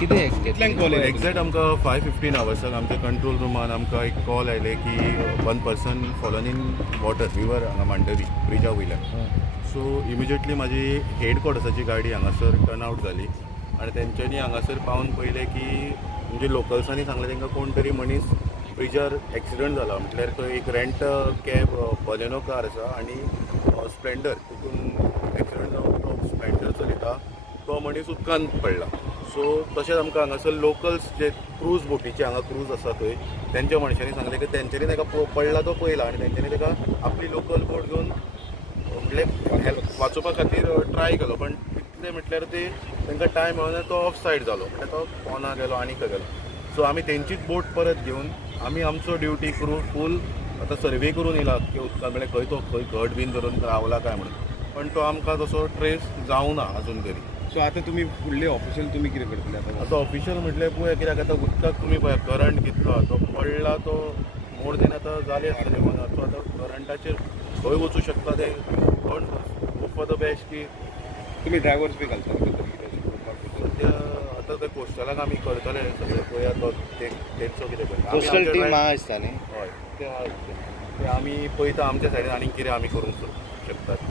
कितल्यांक कॉल येयले? एक्झॅक्ट आमकां 5:15 अवर्साक आमच्या कंट्रोल रुमान आमकां एक कॉल आयले की 1 person fallen in water river हांगा मांडवी ब्रिजा वयल्यान. सो इमिजिएटली म्हाजी हेड क्वॉर्टर्साची गाडी हांगासर टर्न आवट जाली आनी तेंच्यांनी हांगासर पावन पयलें की म्हणजे लोकल्सांनी सांगलें तांकां कोण तरी मनीस ब्रिजार एक्सिडंट जाला. म्हटल्यार थंय एक रेंट कॅब बलेनो कार आसा आनी स्प्लेंडर तितून एक्सिडंट जावन तो स्प्लेंडर चलयता तो मनीस उदकांत पडला. सो तशेंच आमकां हांगासर लोकल्स जे क्रूज बोटीचे हांगा क्रूज आसा थंय तेंच्या मनशांनी सांगलें की तेंच्यांनी ताका पडला तो पयला आनी तेंच्यांनी ताका आपली लोकल बोट घेवन म्हणजे वाचोवपा खातीर ट्राय केलो. पण तितलें म्हटल्यार ते तांकां टायम मेळना तो ऑफ सायड जालो म्हटल्यार तो पोना गेलो आनी खंय गेलो. सो आमी तेंचीच बोट परत घेवन आमी आमचो ड्युटी क्रू फूल आतां सर्वे करून येयला की उदकांत म्हळ्यार खंय तो खंय घट बीन धरून रावला काय म्हणून. पण तो आमकां तसो ट्रेस जावना अजून तरी. सो आतां तुमी फुडले ऑफिशियल तुमी कितें करतले आतां ऑफिशियल म्हटल्यार पळय कित्याक आतां उदकाक तुमी पळय करंट कितलो तो पडला तो मोर देन आतां जाले आसतले म्हणून सो आतां करंटाचेर खंय वचूं शकता ते पण होप फॉर द बेस्ट की तुमी ड्रायव्हर्स बी घालता सद्या आतां ते कोस्टलाक आमी करतले सगळें पळया तो तेंचो कितें करता कोस्टल टीम आसता न्ही. हय ते आमी पळयता आमच्या सायडीन आनीक कितें आमी करूंक शकतात.